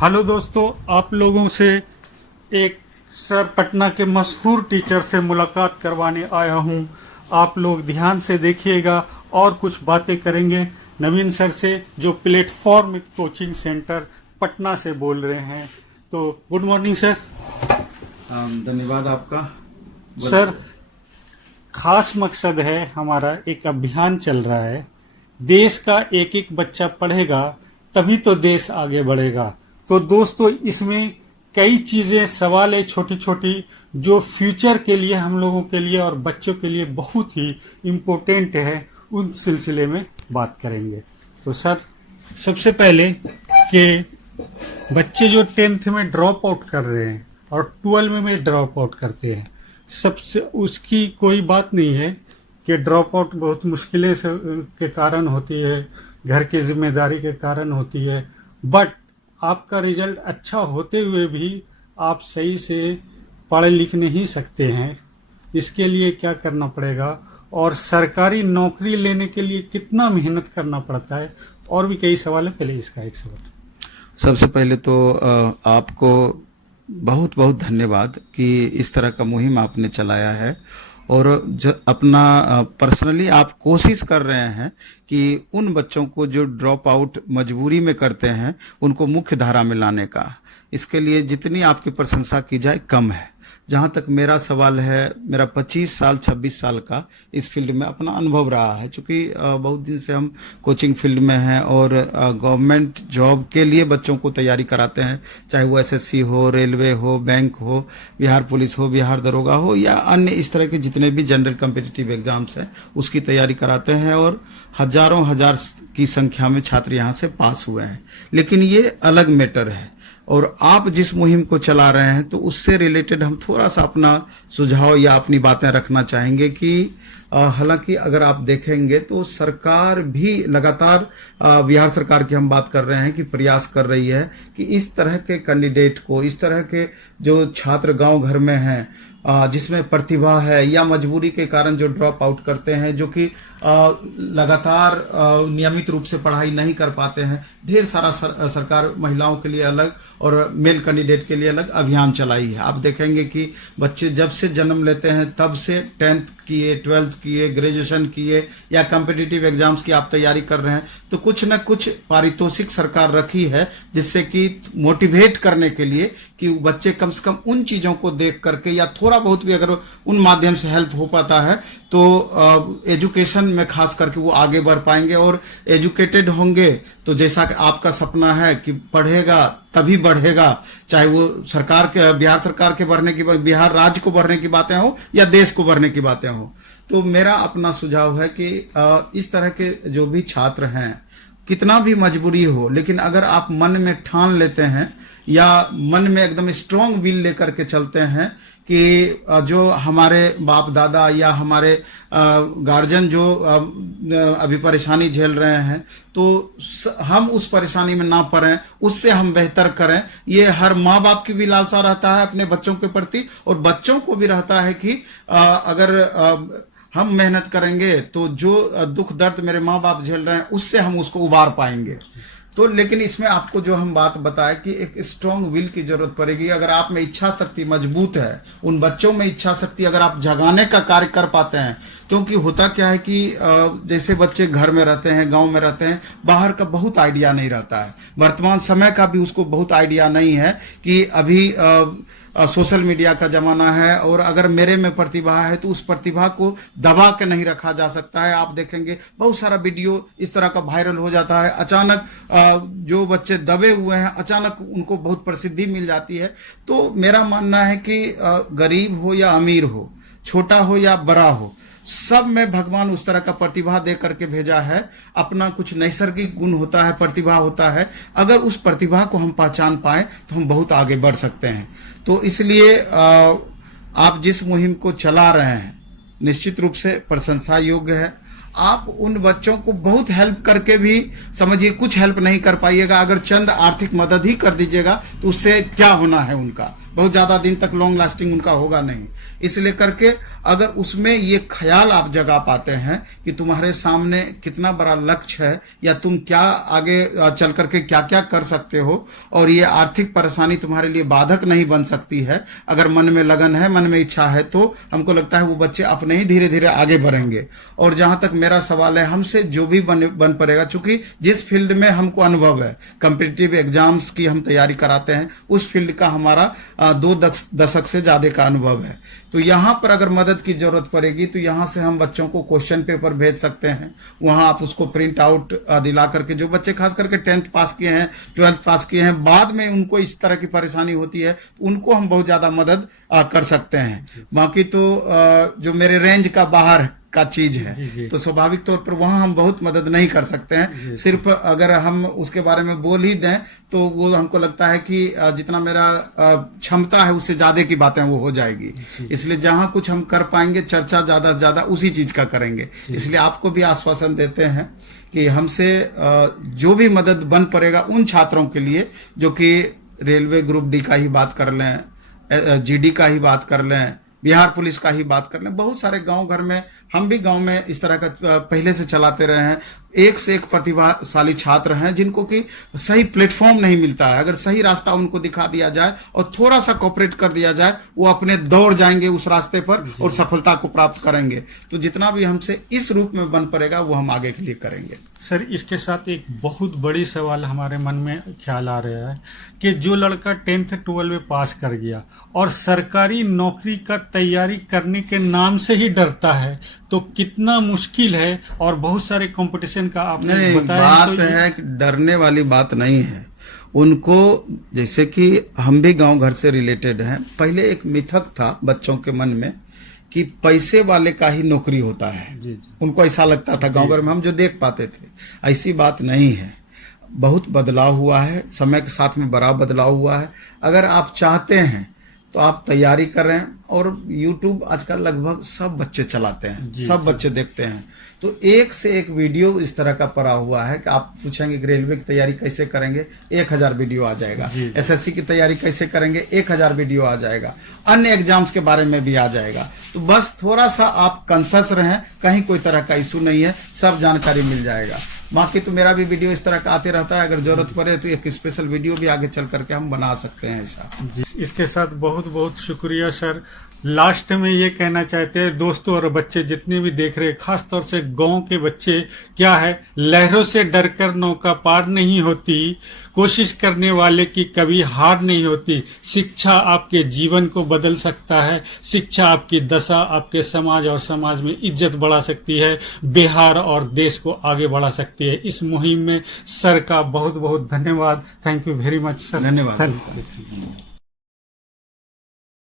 Hello दोस्तों, आप लोगों से एक सर पटना के मशहूर टीचर से मुलाकात करवाने आया हूं। आप लोग ध्यान से देखिएगा और कुछ बातें करेंगे नवीन सर से, जो प्लेटफॉर्म कोचिंग सेंटर पटना से बोल रहे हैं। तो गुड मॉर्निंग सर। धन्यवाद आपका सर, खास मकसद है हमारा, एक अभियान चल रहा है, देश का एक एक बच्चा पढ़ेगा तभी तो देश आगे बढ़ेगा। तो दोस्तों, इसमें कई चीजें सवाल है छोटी छोटी, जो फ्यूचर के लिए, हम लोगों के लिए और बच्चों के लिए बहुत ही इम्पोर्टेंट है, उन सिलसिले में बात करेंगे। तो सर, सबसे पहले कि बच्चे जो 10th में ड्रॉप आउट कर रहे हैं और 12 में ड्रॉप आउट करते हैं, सबसे उसकी कोई बात नहीं है कि ड्रॉप आउट बहुत मुश्किलें के कारण होती है, घर की जिम्मेदारी के कारण होती है, बट आपका रिजल्ट अच्छा होते हुए भी आप सही से पढ़ लिख नहीं सकते हैं। इसके लिए क्या करना पड़ेगा और सरकारी नौकरी लेने के लिए कितना मेहनत करना पड़ता है, और भी कई सवाल है। पहले इसका एक सवाल। सबसे पहले तो आपको बहुत बहुत धन्यवाद कि इस तरह का मुहिम आपने चलाया है, और जो अपना पर्सनली आप कोशिश कर रहे हैं कि उन बच्चों को जो ड्रॉप आउट मजबूरी में करते हैं उनको मुख्य धारा में लाने का, इसके लिए जितनी आपकी प्रशंसा की जाए कम है। जहां तक मेरा सवाल है, मेरा 25 साल 26 साल का इस फील्ड में अपना अनुभव रहा है, चूंकि बहुत दिन से हम कोचिंग फील्ड में हैं और गवर्नमेंट जॉब के लिए बच्चों को तैयारी कराते हैं, चाहे वो एसएससी हो, रेलवे हो, बैंक हो, बिहार पुलिस हो, बिहार दरोगा हो, या अन्य इस तरह के जितने भी जनरल कॉम्पिटिटिव एग्जाम्स हैं उसकी तैयारी कराते हैं, और हजारों हजार की संख्या में छात्र यहाँ से पास हुए हैं। लेकिन ये अलग मैटर है, और आप जिस मुहिम को चला रहे हैं तो उससे रिलेटेड हम थोड़ा सा अपना सुझाव या अपनी बातें रखना चाहेंगे कि हालांकि अगर आप देखेंगे तो सरकार भी लगातार, बिहार सरकार की हम बात कर रहे हैं, कि प्रयास कर रही है कि इस तरह के कैंडिडेट को, इस तरह के जो छात्र गांव घर में हैं, जिसमें प्रतिभा है या मजबूरी के कारण जो ड्रॉप आउट करते हैं, जो कि लगातार नियमित रूप से पढ़ाई नहीं कर पाते हैं, ढेर सारा सरकार महिलाओं के लिए अलग और मेल कैंडिडेट के लिए अलग अभियान चलाई है। आप देखेंगे कि बच्चे जब से जन्म लेते हैं तब से 10th किए, 12th किए, ग्रेजुएशन किए या कॉम्पिटिटिव एग्जाम्स की आप तैयारी कर रहे हैं, तो कुछ न कुछ पारितोषिक सरकार रखी है, जिससे कि मोटिवेट करने के लिए कि बच्चे कम से कम उन चीजों को देख करके, या थोड़ा बहुत भी अगर उन माध्यम से हेल्प हो पाता है तो एजुकेशन में खास करके वो आगे बढ़ पाएंगे और एजुकेटेड होंगे। तो जैसा कि आपका सपना है कि पढ़ेगा तभी बढ़ेगा, चाहे वो सरकार के, बिहार सरकार के बढ़ने की, बिहार राज्य को बढ़ने की बातें हो या देश को बढ़ने की बातें हो, तो मेरा अपना सुझाव है कि इस तरह के जो भी छात्र हैं, कितना भी मजबूरी हो, लेकिन अगर आप मन में ठान लेते हैं या मन में एकदम स्ट्रांग विल लेकर के चलते हैं कि जो हमारे बाप दादा या हमारे गार्जियन जो अभी परेशानी झेल रहे हैं, तो हम उस परेशानी में ना पड़ें, उससे हम बेहतर करें, ये हर माँ बाप की भी लालसा रहता है अपने बच्चों के प्रति, और बच्चों को भी रहता है कि अगर हम मेहनत करेंगे तो जो दुख दर्द मेरे माँ बाप झेल रहे हैं उससे हम उसको उबार पाएंगे। तो लेकिन इसमें आपको जो हम बात बताए कि एक स्ट्रांग विल की जरूरत पड़ेगी। अगर आप में इच्छा शक्ति मजबूत है, उन बच्चों में इच्छा शक्ति अगर आप जगाने का कार्य कर पाते हैं, क्योंकि होता क्या है कि जैसे बच्चे घर में रहते हैं, गांव में रहते हैं, बाहर का बहुत आइडिया नहीं रहता है, वर्तमान समय का भी उसको बहुत आइडिया नहीं है कि अभी सोशल मीडिया का जमाना है, और अगर मेरे में प्रतिभा है तो उस प्रतिभा को दबा के नहीं रखा जा सकता है। आप देखेंगे बहुत सारा वीडियो इस तरह का वायरल हो जाता है, अचानक जो बच्चे दबे हुए हैं अचानक उनको बहुत प्रसिद्धि मिल जाती है। तो मेरा मानना है कि गरीब हो या अमीर हो, छोटा हो या बड़ा हो, सब में भगवान उस तरह का प्रतिभा दे करके भेजा है। अपना कुछ नैसर्गिक गुण होता है, प्रतिभा होता है, अगर उस प्रतिभा को हम पहचान पाए तो हम बहुत आगे बढ़ सकते हैं। तो इसलिए आप जिस मुहिम को चला रहे हैं निश्चित रूप से प्रशंसा योग्य है। आप उन बच्चों को बहुत हेल्प करके भी, समझिए कुछ हेल्प नहीं कर पाइएगा, अगर चंद आर्थिक मदद ही कर दीजिएगा तो उससे क्या होना है उनका, बहुत ज्यादा दिन तक लॉन्ग लास्टिंग उनका होगा नहीं। इसलिए करके अगर उसमें ये ख्याल आप जगा पाते हैं कि तुम्हारे सामने कितना बड़ा लक्ष्य है या तुम क्या आगे चल करके क्या क्या कर सकते हो और ये आर्थिक परेशानी तुम्हारे लिए बाधक नहीं बन सकती है, अगर मन में लगन है, मन में इच्छा है, तो हमको लगता है वो बच्चे अपने ही धीरे धीरे आगे बढ़ेंगे। और जहां तक मेरा सवाल है, हमसे जो भी बन पड़ेगा, चूंकि जिस फील्ड में हमको अनुभव है, कॉम्पिटिटिव एग्जाम्स की हम तैयारी कराते हैं, उस फील्ड का हमारा 2 दशक से ज्यादा का अनुभव है। तो यहाँ पर अगर मदद की जरूरत पड़ेगी तो यहाँ से हम बच्चों को क्वेश्चन पेपर भेज सकते हैं, वहां आप उसको प्रिंट आउट दिला करके, जो बच्चे खास करके 10th पास किए हैं, 12th पास किए हैं, बाद में उनको इस तरह की परेशानी होती है, उनको हम बहुत ज्यादा मदद कर सकते हैं। बाकी तो जो मेरे रेंज का बाहर का चीज है तो स्वाभाविक तौर पर वहां हम बहुत मदद नहीं कर सकते हैं। सिर्फ अगर हम उसके बारे में बोल ही दें तो वो हमको लगता है कि जितना मेरा क्षमता है उससे ज्यादा की बातें वो हो जाएगी। इसलिए जहां कुछ हम कर पाएंगे, चर्चा ज्यादा से ज्यादा उसी चीज का करेंगे। इसलिए आपको भी आश्वासन देते हैं कि हमसे जो भी मदद बन पड़ेगा उन छात्रों के लिए जो कि रेलवे ग्रुप डी का ही बात कर लें, जीडी का ही बात कर लें, बिहार पुलिस का ही बात कर लें, बहुत सारे गांव घर में, हम भी गांव में इस तरह का पहले से चलाते रहे हैं। एक से एक प्रतिभाशाली छात्र हैं जिनको कि सही प्लेटफॉर्म नहीं मिलता है। अगर सही रास्ता उनको दिखा दिया जाए और थोड़ा सा कोऑपरेट कर दिया जाए, वो अपने दौड़ जाएंगे उस रास्ते पर और सफलता को प्राप्त करेंगे। तो जितना भी हमसे इस रूप में बन पड़ेगा वो हम आगे के लिए करेंगे। सर, इसके साथ एक बहुत बड़ी सवाल हमारे मन में ख्याल आ रहा है कि जो लड़का 10th 12 में पास कर गया और सरकारी नौकरी का तैयारी करने के नाम से ही डरता है, तो कितना मुश्किल है। और बहुत सारे कंपटीशन का आपने बताया। बात तो है कि डरने वाली बात नहीं है। उनको, जैसे कि हम भी गांव घर से रिलेटेड हैं, पहले एक मिथक था बच्चों के मन में कि पैसे वाले का ही नौकरी होता है। उनको ऐसा लगता था गांव घर में, हम जो देख पाते थे। ऐसी बात नहीं है, बहुत बदलाव हुआ है, समय के साथ में बड़ा बदलाव हुआ है। अगर आप चाहते हैं तो आप तैयारी कर रहे हैं, और YouTube आजकल लगभग सब बच्चे चलाते हैं, सब बच्चे देखते हैं। तो एक से एक वीडियो इस तरह का पड़ा हुआ है कि आप पूछेंगे कि रेलवे की तैयारी कैसे करेंगे, 1000 वीडियो आ जाएगा। SSC की तैयारी कैसे करेंगे, 1000 वीडियो आ जाएगा। अन्य एग्जाम्स के बारे में भी आ जाएगा। तो बस थोड़ा सा आप कंसस रहें, कहीं कोई तरह का इशू नहीं है, सब जानकारी मिल जाएगा। बाकी तो मेरा भी वीडियो इस तरह का आते रहता है, अगर जरूरत पड़े तो एक स्पेशल वीडियो भी आगे चल करके हम बना सकते हैं ऐसा। इसके साथ बहुत बहुत शुक्रिया सर। लास्ट में ये कहना चाहते हैं दोस्तों और बच्चे जितने भी देख रहे हैं, खास तौर से गांव के बच्चे, क्या है, लहरों से डरकर नौका पार नहीं होती, कोशिश करने वाले की कभी हार नहीं होती। शिक्षा आपके जीवन को बदल सकता है, शिक्षा आपकी दशा, आपके समाज और समाज में इज्जत बढ़ा सकती है, बिहार और देश को आगे बढ़ा सकती है। इस मुहिम में सर का बहुत बहुत धन्यवाद। Thank you very much sir. धन्यवाद।